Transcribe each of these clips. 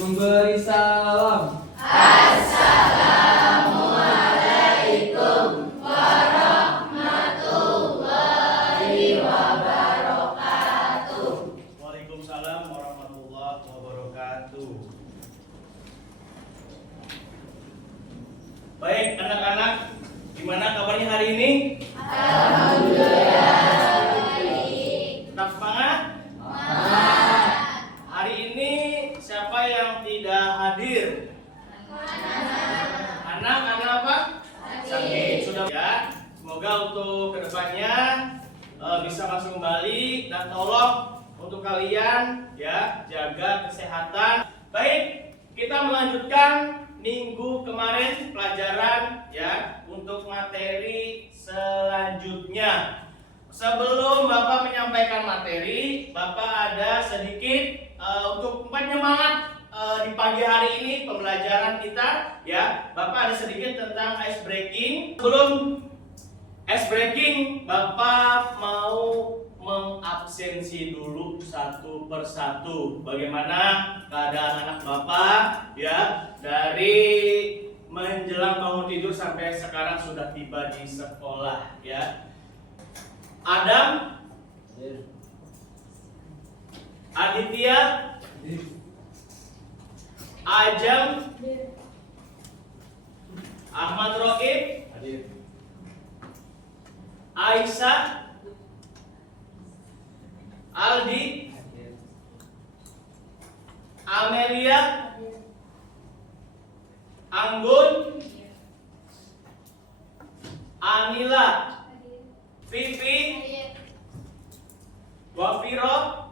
memberi salam. Assalamualaikum warahmatullahi wabarakatuh. Waalaikumsalam warahmatullahi wabarakatuh. Baik anak-anak, gimana kabarnya hari ini? Alhamdulillah baik. Tetap semangat? Hari ini siapa yang tidak hadir? Anak apa? Sakit. Sudah ya. Semoga untuk kedepannya bisa masuk kembali dan tolong untuk kalian ya jaga kesehatan. Baik, kita melanjutkan minggu kemarin pelajaran ya untuk materi selanjutnya. Sebelum Bapak menyampaikan materi, Bapak ada sedikit untuk penyemangat di pagi hari ini pembelajaran kita ya. Bapak ada sedikit tentang ice breaking. Sebelum ice breaking, Bapak mau mengabsensi dulu satu persatu bagaimana keadaan anak Bapak ya dari menjelang bangun tidur sampai sekarang sudah tiba di sekolah ya. Adam, Aditya, Ajam, Ahmad Roqib, Aisyah, Aldi, Amelia, Anggun, Anila, Vivi, Wafiro.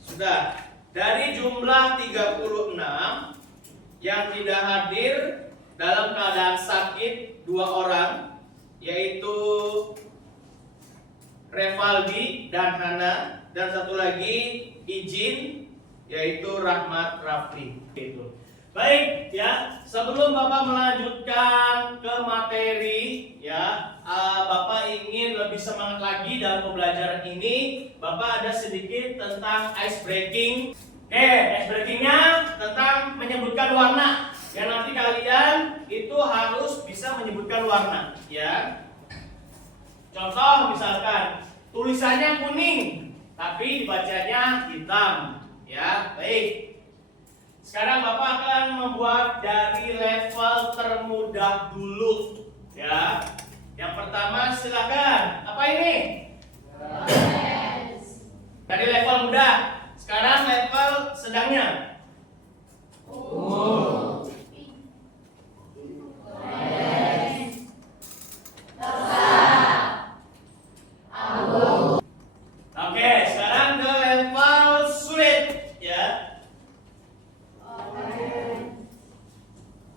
Sudah. Dari jumlah 36 yang tidak hadir dalam keadaan sakit 2 orang, yaitu Revaldi dan Hana, dan satu lagi izin yaitu Rahmat Rafli. Gitu. Baik ya, sebelum Bapak melanjutkan ke materi ya, Bapak ingin lebih semangat lagi dalam pembelajaran ini. Bapak ada sedikit tentang ice breaking. Oke, ice breakingnya tentang menyebutkan warna. Ya nanti kalian itu harus bisa menyebutkan warna ya. Contoh misalkan tulisannya kuning tapi dibacanya hitam ya. Baik. Sekarang Bapak akan membuat dari level termudah dulu ya. Yang pertama silakan. Apa ini? Yes. Dari level mudah. Sekarang level sedangnya. Oke, sekarang ke level sulit ya.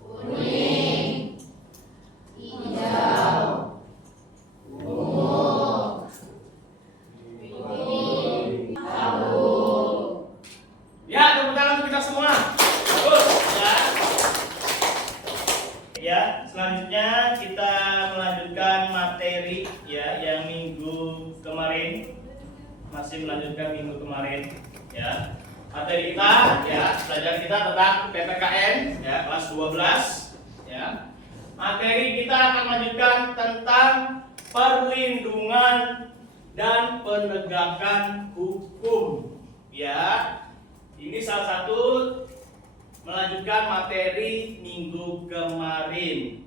Kuning, hijau, ungu, biru, abu. Ya, tepuk tangan untuk kita semua. Bagus ya. Ya, selanjutnya kita melanjutkan materi ya yang minggu kemarin. Masih melanjutkan minggu kemarin ya. Materi kita ya, pelajaran kita tentang PPKN ya, kelas 12 ya. Materi kita akan melanjutkan tentang perlindungan dan penegakan hukum ya. Ini salah satu melanjutkan materi minggu kemarin.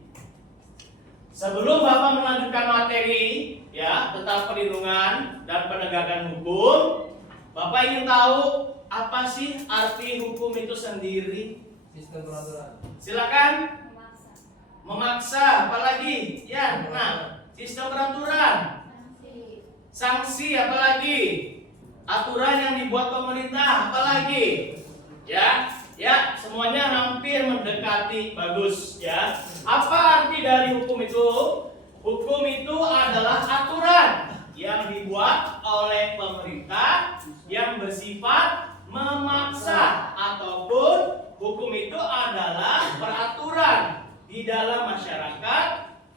Sebelum Bapak melanjutkan materi ya tentang perlindungan dan penegakan hukum, Bapak ingin tahu apa sih arti hukum itu sendiri? Sistem peraturan. Silakan. Memaksa, apalagi? Ya, nah, sistem peraturan. Sanksi, apalagi? Aturan yang dibuat pemerintah, apalagi? Ya, ya, semuanya hampir mendekati bagus ya. Apa arti dari hukum itu? Hukum itu adalah aturan yang dibuat oleh pemerintah yang bersifat memaksa, ataupun hukum itu adalah peraturan di dalam masyarakat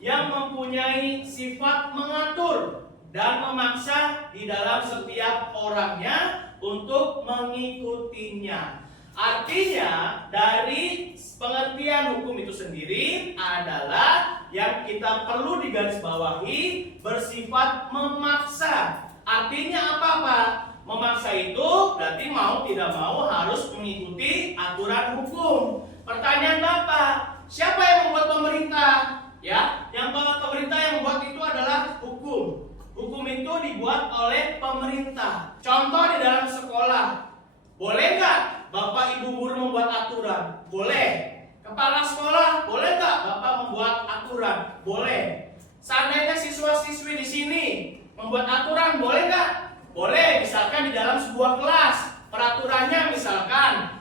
yang mempunyai sifat mengatur dan memaksa di dalam setiap orangnya untuk mengikutinya. Artinya dari pengertian hukum itu sendiri adalah yang kita perlu digarisbawahi bersifat memaksa. Artinya apa Pak? Memaksa itu berarti mau tidak mau harus mengikuti aturan hukum. Pertanyaan Bapak, siapa yang membuat pemerintah? Ya, yang pemerintah yang membuat itu adalah hukum. Hukum itu dibuat oleh pemerintah. Contoh di dalam sekolah, boleh nggak Bapak Ibu guru membuat aturan? Boleh. Kepala sekolah, boleh nggak Bapak membuat aturan? Boleh. Seandainya siswa-siswi di sini membuat aturan, boleh nggak? Boleh. Misalkan di dalam sebuah kelas, peraturannya misalkan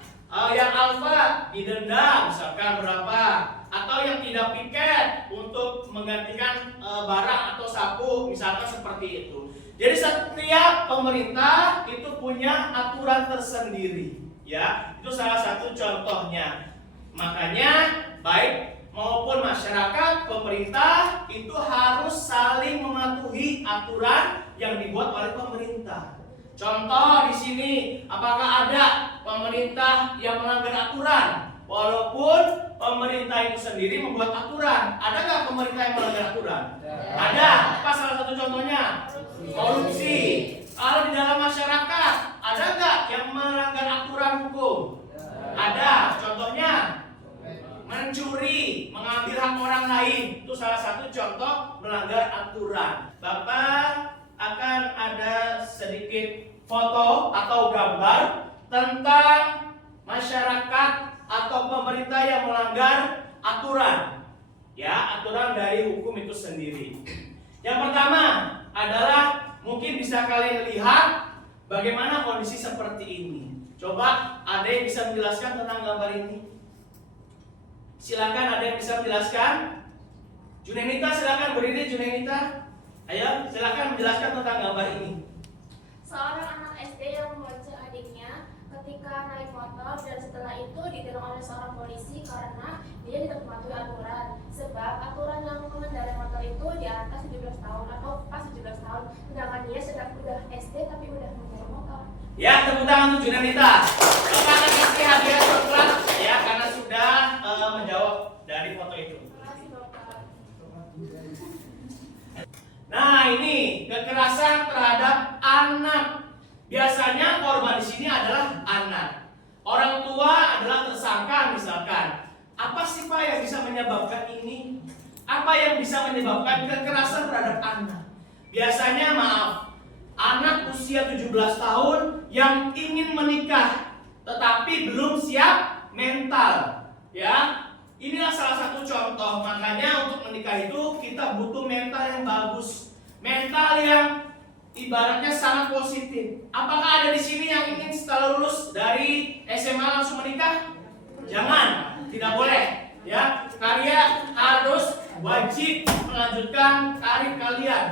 yang alfa didenda misalkan berapa, atau yang tidak piket untuk menggantikan barang atau sapu misalkan seperti itu. Jadi setiap pemerintah itu punya aturan tersendiri, ya. Itu salah satu contohnya. Makanya baik maupun masyarakat, pemerintah itu harus saling mematuhi aturan yang dibuat oleh pemerintah. Contoh di sini, apakah ada pemerintah yang melanggar aturan? Walaupun pemerintah itu sendiri membuat aturan, ada nggak pemerintah yang melanggar aturan? Ada. Apa salah satu contohnya? Korupsi. Kalau di dalam masyarakat, ada nggak yang melanggar aturan hukum? Ada. Contohnya mencuri, mengambil hak orang lain, itu salah satu contoh melanggar aturan. Bapak akan ada sedikit foto atau gambar tentang masyarakat atau pemerintah yang melanggar aturan. Ya, aturan dari hukum itu sendiri. Yang pertama adalah mungkin bisa kalian lihat bagaimana kondisi seperti ini. Coba ada yang bisa menjelaskan tentang gambar ini? Silakan, ada yang bisa menjelaskan? Junenita silakan berdiri, Junenita. Ayo silakan menjelaskan tentang gambar ini. Seorang anak SD yang membaca adiknya ketika naik motor dan setelah itu ditilang oleh seorang polisi karena dia tidak mematuhi aturan. Sebab aturan yang mengendarai motor itu di atas 17 tahun atau pas 17 tahun, sedangkan dia sedang udah SD tapi udah mengendarai motor. Ya, tepuk tangan untuk Junenita. Bapak akan kasih hadiah coklat ya karena sudah menjawab dari foto itu. Terima kasih Bapak. Nah, ini kekerasan terhadap anak. Biasanya korban di sini adalah anak. Orang tua adalah tersangka misalkan. Apa sih Pak yang bisa menyebabkan ini? Apa yang bisa menyebabkan kekerasan terhadap anak? Biasanya anak usia 17 tahun yang ingin menikah tetapi belum siap mental. Ya, inilah salah satu contoh. Makanya untuk menikah itu kita butuh mental yang bagus, mental yang ibaratnya sangat positif. Apakah ada di sini yang ingin setelah lulus dari SMA langsung menikah? Jangan, tidak boleh. Ya, kalian harus wajib melanjutkan karir kalian.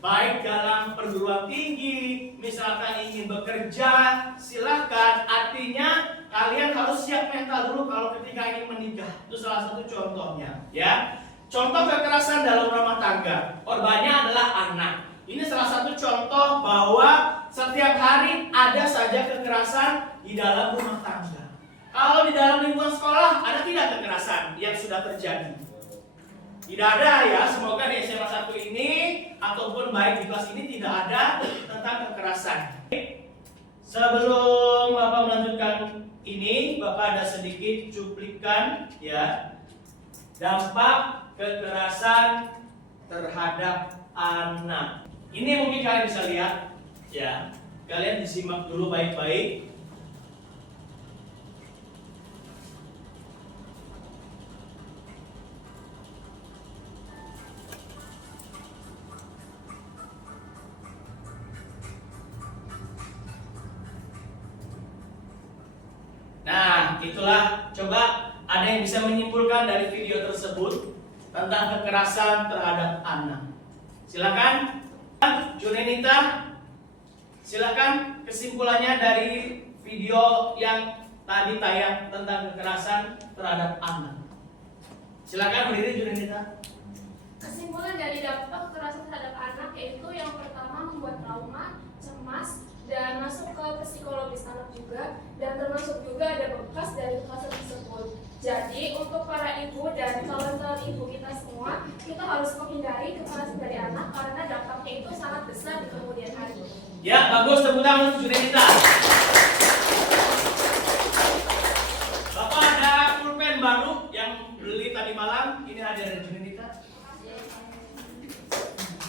Baik dalam perguruan tinggi, misalkan ingin bekerja, silahkan. Artinya kalian harus siap mental dulu kalau ketika ingin menikah. Itu salah satu contohnya, ya. Contoh kekerasan dalam rumah tangga, korbannya adalah anak. Ini salah satu contoh bahwa setiap hari ada saja kekerasan di dalam rumah tangga. Kalau di dalam lingkungan sekolah ada tidak kekerasan yang sudah terjadi? Tidak ada ya, semoga di SMA 1 ini ataupun baik di kelas ini tidak ada tentang kekerasan. Sebelum Bapak melanjutkan ini, Bapak ada sedikit cuplikan ya dampak kekerasan terhadap anak. Ini mungkin kalian bisa lihat ya. Kalian disimak dulu baik-baik. Nah, itulah, coba ada yang bisa menyimpulkan dari video tersebut tentang kekerasan terhadap anak. Silakan, Junenita. Silakan kesimpulannya dari video yang tadi tayang tentang kekerasan terhadap anak. Silakan berdiri, Junenita. Kesimpulan dari dampak kekerasan terhadap anak yaitu yang pertama membuat trauma, cemas, dan masuk ke psikologis anak juga, dan termasuk juga ada bekas dari kekerasan tersebut. Jadi untuk para ibu dan calon-calon ibu kita semua, kita harus menghindari kekerasan dari anak karena dampaknya itu sangat besar di kemudian hari. Ya, bagus, tepuk tangan untuk Junita. Bapak ada pulpen baru yang beli tadi malam, ini hadiah dari Junita.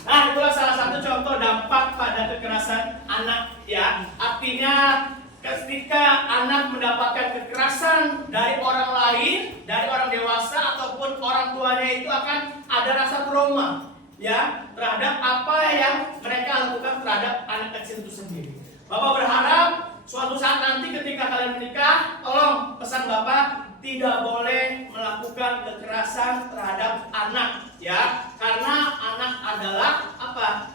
Nah, itulah salah satu contoh dampak pada kekerasan anak ya. Artinya ketika anak mendapatkan kekerasan dari orang lain, dari orang dewasa ataupun orang tuanya, itu akan ada rasa trauma ya terhadap apa yang mereka lakukan terhadap anak kecil itu sendiri. Bapak berharap suatu saat nanti ketika kalian menikah, tolong pesan Bapak tidak boleh melakukan kekerasan terhadap anak ya, karena anak adalah apa?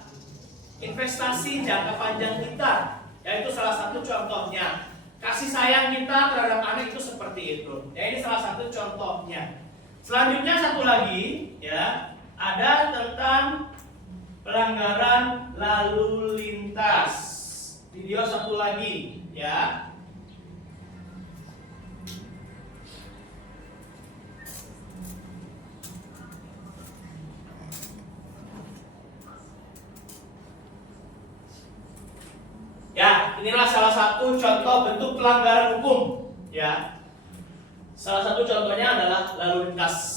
Investasi jangka panjang kita. Ya, itu salah satu contohnya. Kasih sayang kita terhadap anak itu seperti itu. Ya, ini salah satu contohnya. Selanjutnya satu lagi ya, ada tentang pelanggaran lalu lintas. Video satu lagi ya. Ya, inilah salah satu contoh bentuk pelanggaran hukum ya. Salah satu contohnya adalah lalu lintas.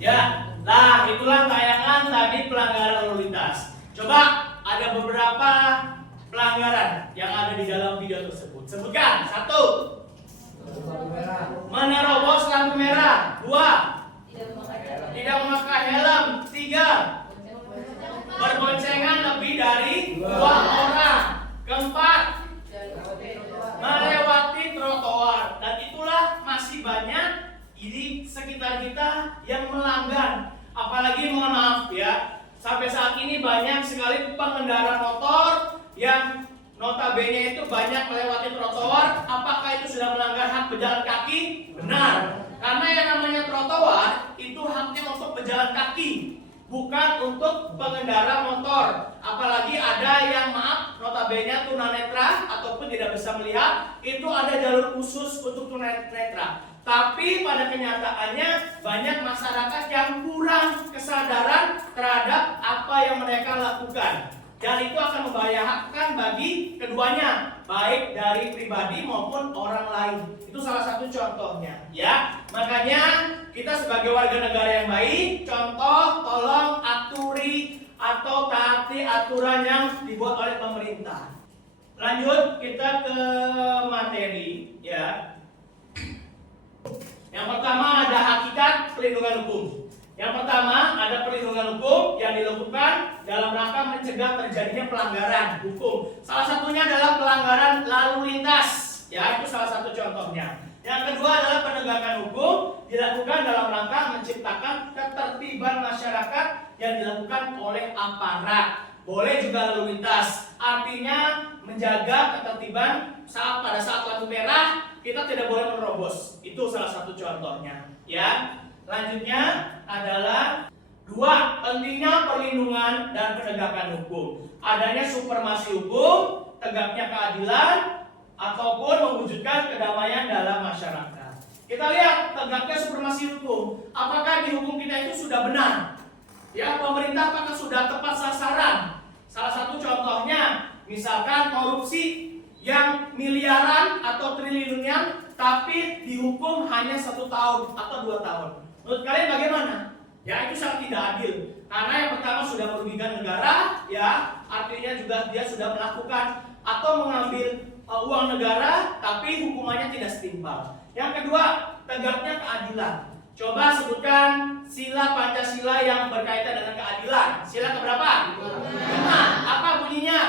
Ya, nah itulah tayangan tadi pelanggaran lalu lintas. Coba ada beberapa pelanggaran yang ada di dalam video tersebut. Sebutkan. 1. Menerobos lampu merah. 2. Tidak memakai helm. 3. Berboncengan lebih dari 2 orang. 4. Melewati trotoar. Dan itulah masih banyak di sekitar kita yang melanggar. Apalagi mohon maaf ya, sampai saat ini banyak sekali pengendara motor yang notabene itu banyak melewati trotoar. Apakah itu sudah melanggar hak pejalan kaki? Benar. Karena yang namanya trotoar itu haknya untuk pejalan kaki, bukan untuk pengendara motor. Apalagi ada yang maaf notabene tunanetra ataupun tidak bisa melihat, itu ada jalur khusus untuk tunanetra. Tapi pada kenyataannya banyak masyarakat yang kurang kesadaran terhadap apa yang mereka lakukan, dan itu akan membahayakan bagi keduanya, baik dari pribadi maupun orang lain. Itu salah satu contohnya ya. Makanya kita sebagai warga negara yang baik, contoh tolong aturi atau taati aturan yang dibuat oleh pemerintah. Lanjut kita ke materi ya. Yang pertama ada hakikat perlindungan hukum. Yang pertama ada perlindungan hukum yang dilakukan dalam rangka mencegah terjadinya pelanggaran hukum. Salah satunya adalah pelanggaran lalu lintas. Ya, itu salah satu contohnya. Yang kedua adalah penegakan hukum dilakukan dalam rangka menciptakan ketertiban masyarakat yang dilakukan oleh aparat. Boleh juga lalu lintas, artinya menjaga ketertiban pada saat lampu merah kita tidak boleh menerobos. Itu salah satu contohnya. Ya, selanjutnya adalah dua, pentingnya perlindungan dan penegakan hukum. Adanya supremasi hukum, tegaknya keadilan, ataupun mewujudkan kedamaian dalam masyarakat. Kita lihat tegaknya supremasi hukum. Apakah di hukum kita itu sudah benar? Ya, pemerintah apakah sudah tepat sasaran? Salah satu contohnya, misalkan korupsi yang miliaran atau triliunan, tapi dihukum hanya 1 tahun atau 2 tahun. Menurut kalian bagaimana? Ya, itu sangat tidak adil. Karena yang pertama sudah merugikan negara, ya, artinya juga dia sudah melakukan atau mengambil uang negara, tapi hukumannya tidak setimpal. Yang kedua, tegaknya keadilan. Coba sebutkan sila Pancasila yang berkaitan dengan keadilan. Sila keberapa? 5. Apa bunyinya?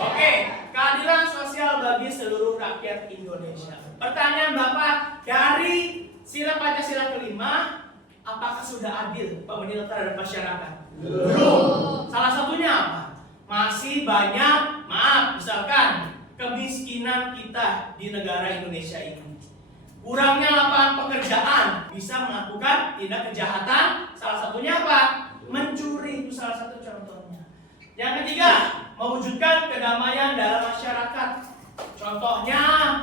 Oke, keadilan sosial bagi seluruh rakyat Indonesia. Pertanyaan Bapak, dari sila Pancasila kelima, apakah sudah adil pemilihan terhadap masyarakat? Belum. Salah satunya apa? Masih banyak, misalkan kemiskinan kita di negara Indonesia ini. Kurangnya lapangan pekerjaan, bisa melakukan tindak kejahatan. Salah satunya apa? Mencuri, itu salah satu contohnya. Yang ketiga, mewujudkan kedamaian dalam masyarakat. Contohnya,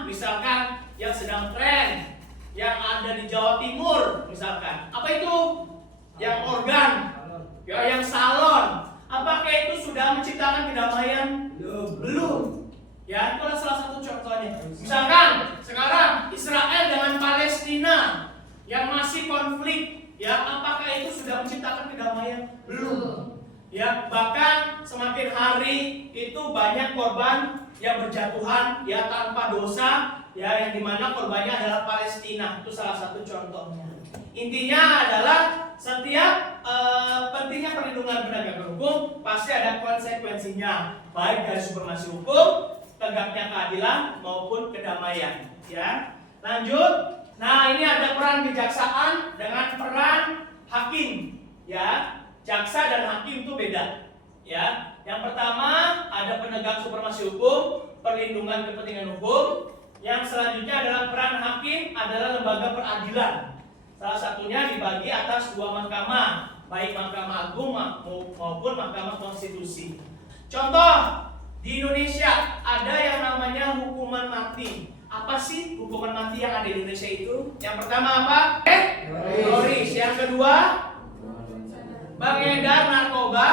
misalkan yang sedang tren, yang ada di Jawa Timur, misalkan. Apa itu? Yang organ, ya, yang salon. Apakah itu sudah menciptakan kedamaian? Belum. Ya, itu adalah salah satu contohnya. Misalkan sekarang Israel dengan Palestina yang masih konflik, ya, apakah itu sudah menciptakan kedamaian? Belum. Ya, bahkan semakin hari itu banyak korban yang berjatuhan, ya, tanpa dosa, ya, yang dimana korbannya adalah Palestina. Itu salah satu contohnya. Intinya adalah setiap pentingnya perlindungan penegakan hukum pasti ada konsekuensinya, baik dari supremasi hukum, tegaknya keadilan maupun kedamaian. Ya, lanjut. Nah, ini ada peran kejaksaan dengan peran hakim. Ya, jaksa dan hakim itu beda. Ya, yang pertama ada penegak supremasi hukum, perlindungan kepentingan hukum. Yang selanjutnya adalah peran hakim adalah lembaga peradilan. Salah satunya dibagi atas 2 mahkamah, baik Mahkamah Agung maupun Mahkamah Konstitusi. Contoh, di Indonesia ada yang namanya hukuman mati. Apa sih hukuman mati yang ada di Indonesia itu? Yang pertama apa? Teroris. Yang kedua, pengedar narkoba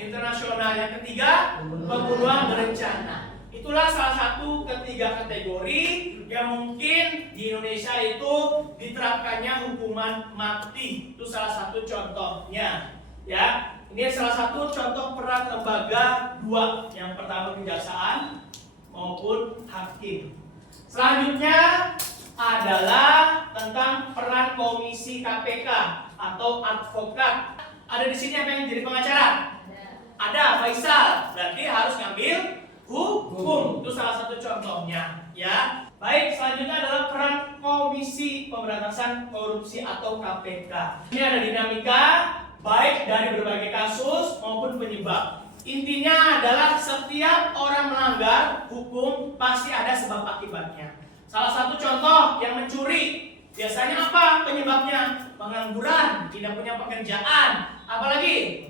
internasional. Yang ketiga, pembunuhan berencana. Itulah salah satu ketiga kategori yang mungkin di Indonesia itu diterapkannya hukuman mati. Itu salah satu contohnya. Ya, ini salah satu contoh peran lembaga 2. Yang pertama kejaksaan maupun hakim. Selanjutnya adalah tentang peran komisi KPK atau advokat. Ada di sini apa yang jadi pengacara? Ada, Faisal. Berarti harus ngambil hukum. Itu salah satu contohnya, ya. Baik, selanjutnya adalah peran Komisi Pemberantasan Korupsi atau KPK. Ini ada dinamika baik dari berbagai kasus maupun penyebab. Intinya adalah setiap orang melanggar hukum pasti ada sebab akibatnya. Salah satu contoh yang mencuri, biasanya apa penyebabnya? Pengangguran, tidak punya pekerjaan. Apalagi?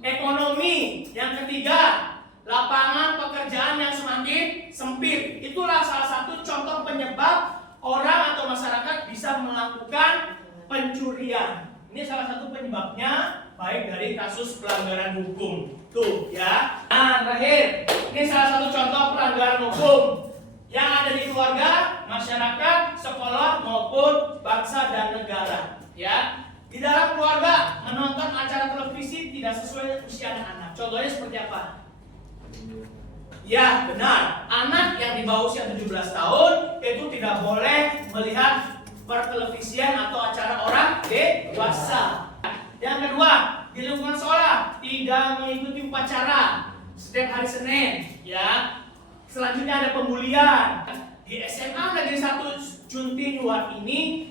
Ekonomi. Yang ketiga, lapangan pekerjaan yang semakin sempit. Itulah salah satu contoh penyebab orang atau masyarakat bisa melakukan pencurian. Ini salah satu penyebabnya, baik dari kasus pelanggaran hukum. Tuh, ya. Nah, terakhir, ini salah satu contoh pelanggaran hukum yang ada di keluarga, masyarakat, sekolah maupun bangsa dan negara. Ya, di dalam keluarga menonton acara televisi tidak sesuai usia anak-anak. Contohnya seperti apa? Ya, benar. Anak yang di bawah usia 17 tahun itu tidak boleh melihat pertelevisian atau acara orang dewasa. Yang kedua, di lingkungan sekolah tidak mengikuti upacara setiap hari Senin, ya. Selanjutnya ada pembulian. Di SMA Negeri 1 Juntinuar ini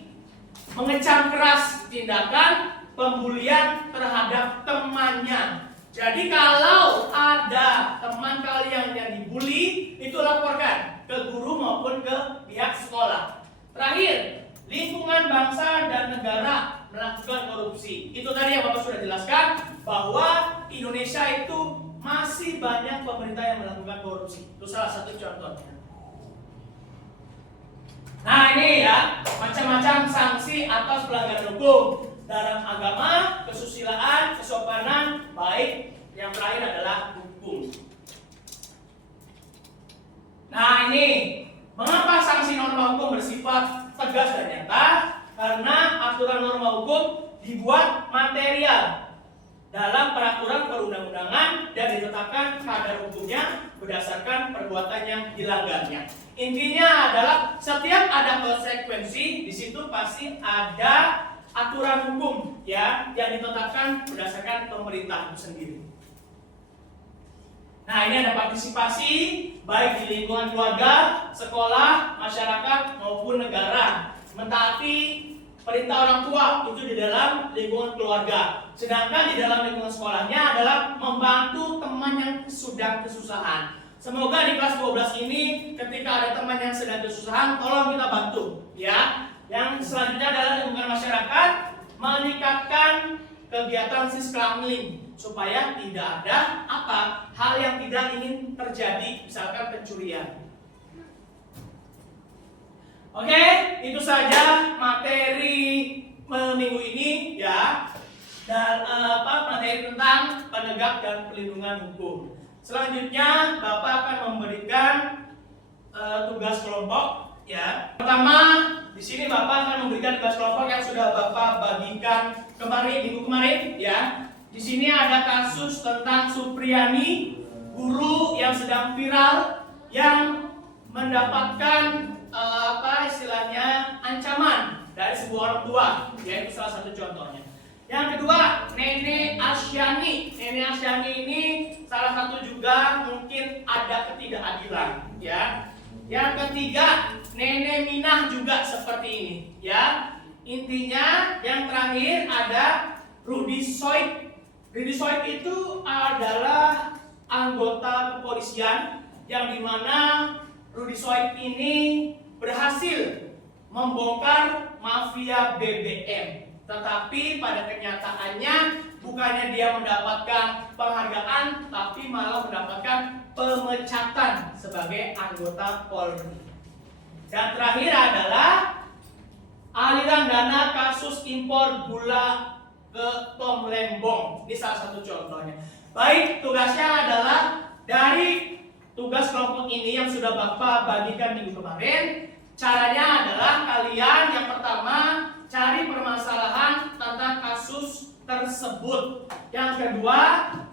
mengecam keras tindakan pembulian terhadap temannya. Jadi kalau ada teman kalian yang dibully, itu laporkan ke guru maupun ke pihak sekolah. Terakhir, lingkungan bangsa dan negara melakukan korupsi. Itu tadi yang Bapak sudah jelaskan, bahwa Indonesia itu masih banyak pemerintah yang melakukan korupsi. Itu salah satu contohnya. Nah ini ya, macam-macam sanksi atas pelanggaran hukum dalam agama, kesusilaan, kesopanan, baik. Yang terakhir adalah hukum. Nah ini, mengapa sanksi norma hukum bersifat tegas dan nyata? Karena aturan norma hukum dibuat material dalam peraturan perundang-undangan dan ditetapkan kadar hukumnya berdasarkan perbuatan yang dilanggarnya. Intinya adalah setiap ada konsekuensi, di situ pasti ada aturan hukum ya yang ditetapkan berdasarkan pemerintah itu sendiri. Nah ini ada partisipasi baik di lingkungan keluarga, sekolah, masyarakat maupun negara. Mentaati perintah orang tua itu di dalam lingkungan keluarga. Sedangkan di dalam lingkungan sekolahnya adalah membantu teman yang sedang kesusahan. Semoga di kelas 12 ini ketika ada teman yang sedang kesusahan, tolong kita bantu ya. Yang selanjutnya adalah lingkungan masyarakat, meningkatkan kegiatan siskamling supaya tidak ada hal yang tidak ingin terjadi, misalkan pencurian. Oke, itu saja materi minggu ini ya. Dan materi tentang penegak dan pelindungan hukum. Selanjutnya Bapak akan memberikan tugas kelompok ya. Pertama, di sini Bapak akan memberikan tugas kelompok yang sudah Bapak bagikan minggu kemarin ya. Di sini ada kasus tentang Supriyani, guru yang sedang viral yang mendapatkan istilahnya ancaman dari sebuah orang tua, yaitu salah satu contohnya. Yang kedua, Nenek Asyani. Nenek Asyani ini salah satu juga mungkin ada ketidakadilan, ya. Yang ketiga, Nenek Minah juga seperti ini, ya. Intinya, yang terakhir ada Rudy Soit. Rudy Soit itu adalah anggota kepolisian yang dimana Rudy Soit ini berhasil membongkar mafia BBM. Tetapi pada kenyataannya bukannya dia mendapatkan penghargaan, tapi malah mendapatkan pemecatan sebagai anggota Polri. Dan terakhir adalah aliran dana kasus impor gula ke Tom Lembong. Ini salah satu contohnya. Baik, tugasnya adalah dari tugas kelompok ini yang sudah Bapak bagikan minggu kemarin. Caranya adalah kalian yang pertama cari permasalahan tentang kasus tersebut. Yang kedua,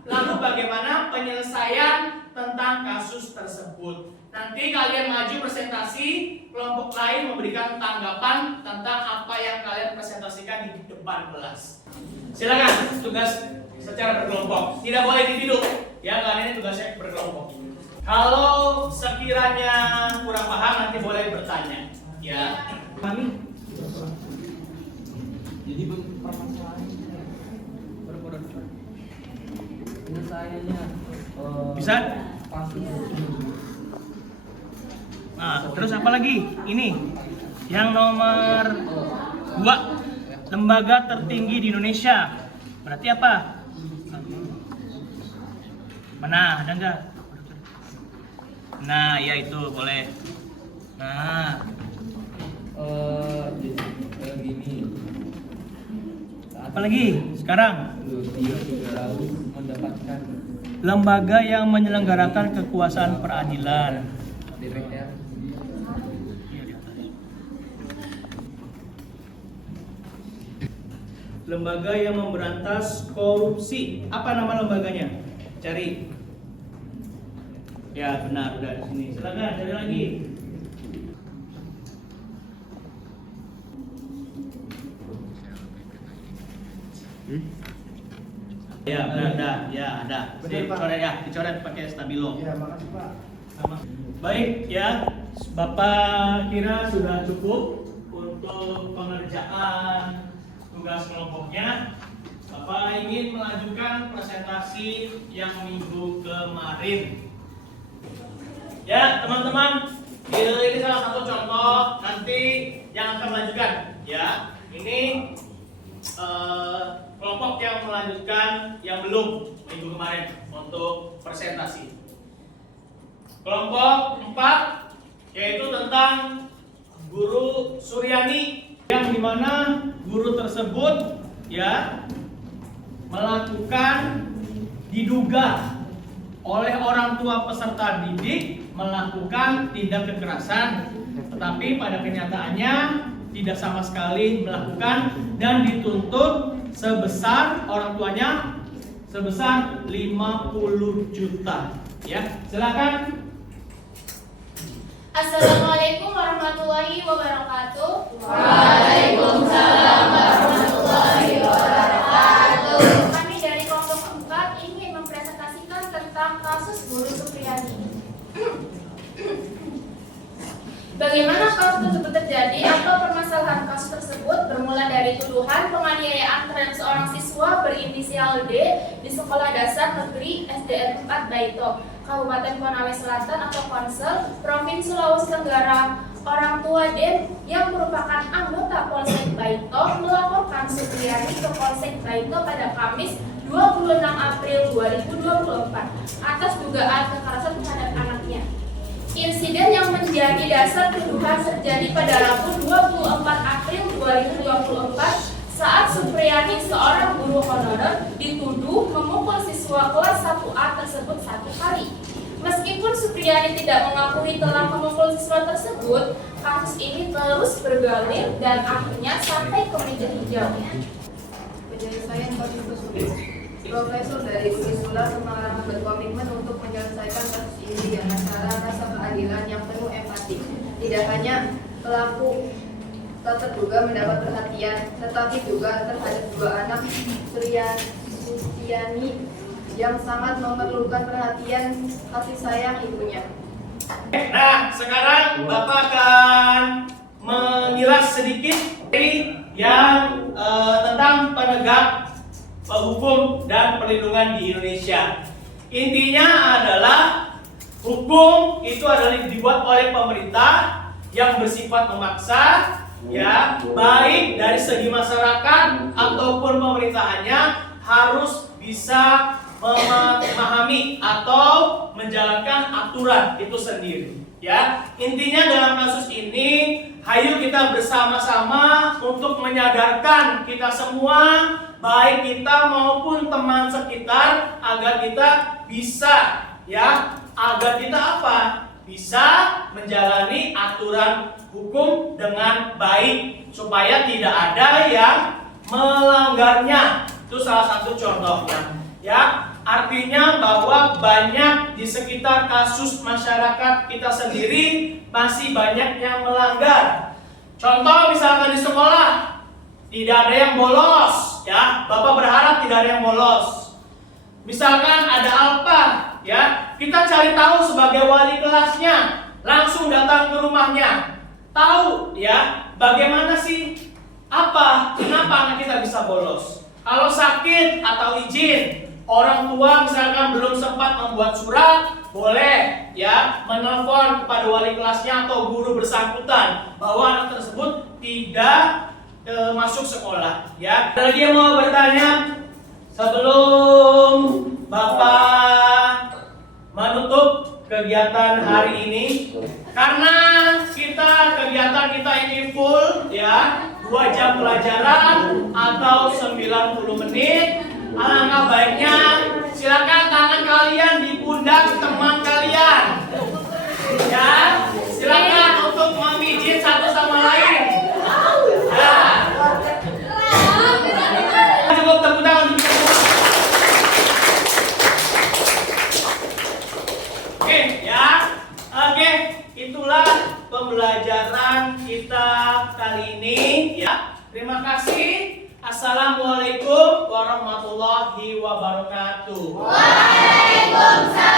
lalu bagaimana penyelesaian tentang kasus tersebut. Nanti kalian maju presentasi, kelompok lain memberikan tanggapan tentang apa yang kalian presentasikan di depan kelas. Silakan tugas secara berkelompok. Tidak boleh individu. Ya, kalian ini tugasnya berkelompok. Kalau sekiranya kurang paham nanti boleh bertanya. Ya. Kami. Jadi permasalahannya penyelesaiannya Bisa? kasus. Nah, terus apa lagi? Ini yang nomor 2, lembaga tertinggi di Indonesia. Berarti apa? Mana? Ada enggak? Nah, ya itu boleh. Nah, Gini. apa lagi? Sekarang Dia juga harus mendapatkan lembaga yang menyelenggarakan kekuasaan peradilan. DPR. Iya, di atas. Lembaga yang memberantas korupsi. Apa nama lembaganya? Cari. Ya benar, udah di sini. Silakan cari lagi. Ya benar, ada. Ya ada. Benar, Pak. Dicoret ya, dicoret pakai stabilo. Iya, makasih Pak. Baik ya, Bapak kira sudah cukup untuk pengerjaan tugas kelompoknya. Bapak ingin melanjutkan presentasi yang minggu kemarin. Ya teman-teman, ini salah satu contoh nanti yang akan melanjutkan. Ya, ini kelompok yang melanjutkan yang belum minggu kemarin untuk presentasi. Kelompok 4 yaitu tentang guru Suryani, yang dimana guru tersebut ya melakukan, diduga oleh orang tua peserta didik melakukan tindak kekerasan, tetapi pada kenyataannya tidak sama sekali melakukan dan dituntut sebesar orang tuanya sebesar 50 juta. Ya, silakan. Assalamualaikum warahmatullahi wabarakatuh. Waalaikumsalam warahmatullahi wabarakatuh. Kami dari kelompok 4 ingin mempresentasikan tentang kasus guru Supriyani. Bagaimana kasus tersebut terjadi atau permasalahan kasus tersebut bermula dari tuduhan penganiayaan terhadap seorang siswa berinisial D di Sekolah Dasar Negeri SDN 4 Baito, Kabupaten Konawe Selatan atau Konsel, Provinsi Sulawesi Tenggara. Orang tua D yang merupakan anggota Polsek Baito melaporkan Supriyani ke Polsek Baito pada Kamis 26 April 2024 atas dugaan kekerasan terhadap anaknya. Insiden yang menjadi dasar tuduhan terjadi pada Rabu 24 April 2024 saat Supriyani, seorang guru honorer, dituduh memukul siswa kelas 1A tersebut 1 kali. Meskipun Supriyani tidak mengakui telah memukul siswa tersebut, kasus ini terus bergulir dan akhirnya sampai ke meja hijau. Penyelesaian kasus tersebut. Profesor dari Unisula Semarang berkomitmen untuk menyelesaikan kasus ini dengan cara rasa keadilan yang penuh empati. Tidak hanya pelaku terduga mendapat perhatian, tetapi juga terhadap 2 anak Suryani yang sangat memerlukan perhatian kasih sayang ibunya. Nah, sekarang Bapak akan mengilas sedikit yang tentang penegak hukum dan perlindungan di Indonesia. Intinya adalah hukum itu adalah dibuat oleh pemerintah yang bersifat memaksa, ya, baik dari segi masyarakat ataupun pemerintahannya harus bisa memahami atau menjalankan aturan itu sendiri. Ya, intinya dalam kasus ini, hayu kita bersama-sama untuk menyadarkan kita semua, baik kita maupun teman sekitar, agar kita bisa, ya, agar kita apa? Bisa menjalani aturan hukum dengan baik supaya tidak ada yang melanggarnya. Itu salah satu contohnya. Ya, artinya bahwa banyak di sekitar kasus masyarakat kita sendiri masih banyak yang melanggar. Contoh misalkan di sekolah tidak ada yang bolos, ya. Bapak berharap tidak ada yang bolos. Misalkan ada apa, ya, kita cari tahu sebagai wali kelasnya, langsung datang ke rumahnya, tahu, ya, bagaimana sih, kenapa anak kita bisa bolos. Kalau sakit atau izin, orang tua misalkan belum sempat membuat surat, boleh, ya, menelpon kepada wali kelasnya atau guru bersangkutan bahwa anak tersebut tidak masuk sekolah. Ya, ada lagi yang mau bertanya sebelum Bapak menutup kegiatan hari ini? Karena kegiatan kita ini full, ya, 2 jam pelajaran atau 90 menit. Alangkah baiknya silakan tangan kalian di pundak teman kalian. Ya, silakan untuk memijit satu sama lain. Ya. Cukup tepuk tangan untuk kita semua. Oke, ya. Oke, itulah pembelajaran kita kali ini, ya. Terima kasih. Assalamualaikum warahmatullahi wabarakatuh. Waalaikumsalam.